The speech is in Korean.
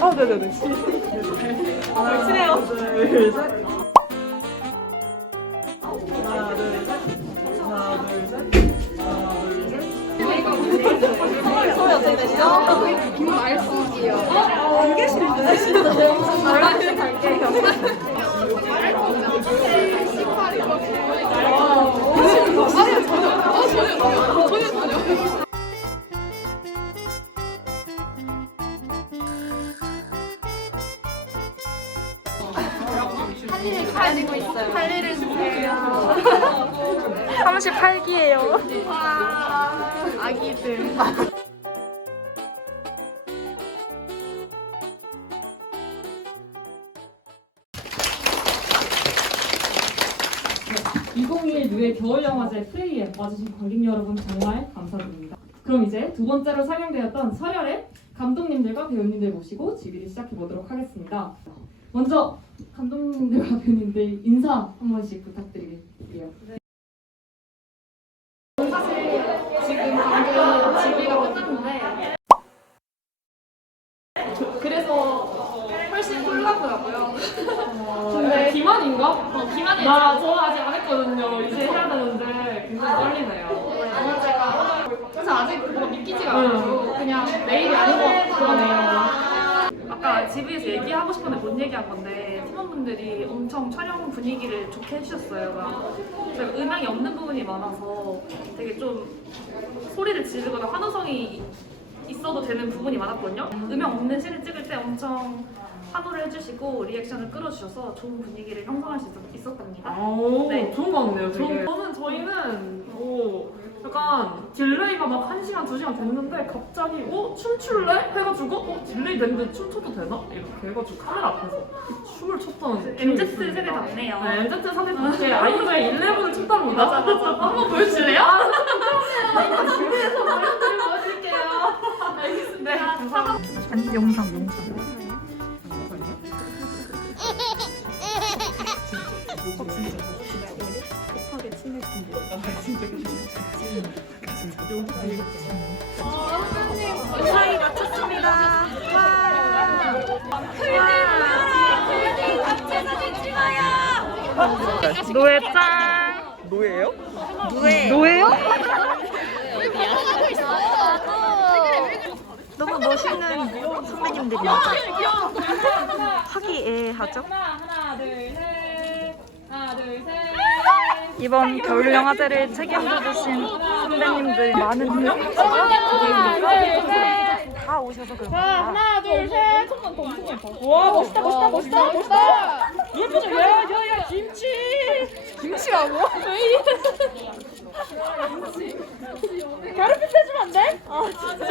아, 네네네. 아, 친해요. 둘, 셋. 김말숙이요. 안? 진짜 연락을 갈게요. 가지고 있어요. 할 일을 주세요. 38기예요. 와, 아기들. 2021 누에 겨울 영화제 프레이에 와주신 관객 여러분 정말 감사드립니다. 그럼 이제 두 번째로 상영되었던 설열의 감독님들과 배우님들 모시고 지휘를 시작해 보도록 하겠습니다. 먼저 감독님들과 배우님들 인사 한 번씩 부탁드릴게요. 사 1월인가? 어, 기만해. 나저 아직 안 했거든요. 이제 해야 되는데 굉장히 떨리네요. 오늘 그래서 아직 그거 믿기지가 않아요. 그냥 내일이 아닌 것 같네요. 아까 집에서 얘기하고 싶었는데 못 얘기한 건데 팀원분들이 엄청 촬영 분위기를 좋게 해주셨어요. 제가 음향이 없는 부분이 많아서 되게 좀 소리를 지르거나 환호성이 있어도 되는 부분이 많았거든요. 음향 없는 실을 찍을 때 엄청 환호를 해주시고 리액션을 끌어주셔서 좋은 분위기를 형성할 수 있었- 있었답니다. 오, 네. 좋은 거 같네요, 되게. 저는 저희는 뭐 약간 딜레이가 막 1시간, 2시간 됐는데 갑자기 어? 춤출래? 해가지고 어? 딜레이 됐는데 춤춰도 되나? 이렇게 해가지고 카메라 앞에서 춤을 췄던 MZ 세대답네요. 네, MZ 세대 분께 아이돌의 11을 췄답니다. 맞아, 맞아. 한번 보여줄래요? 준비해서 마련들을 보여드릴게요. 네, 감사합니다. 영상, 영상. 노예예요? 노예요? 너무 멋있는 선배님들입니다. 화기애애하죠? 하나, 하나, 둘, 셋. 하나, 둘, 셋. 이번 겨울 영화제를 책임져주신 선배님들 많은 분들 다 오셔서 그렇습니다. 하나, 둘, 셋. 와, 멋있다, 멋있다, 멋있다, 멋있다. 예쁘죠? 야, 야, 야, 김치. 김치라고? 왜 이래? 괴롭힘 해주면 안 돼? 아, 진짜?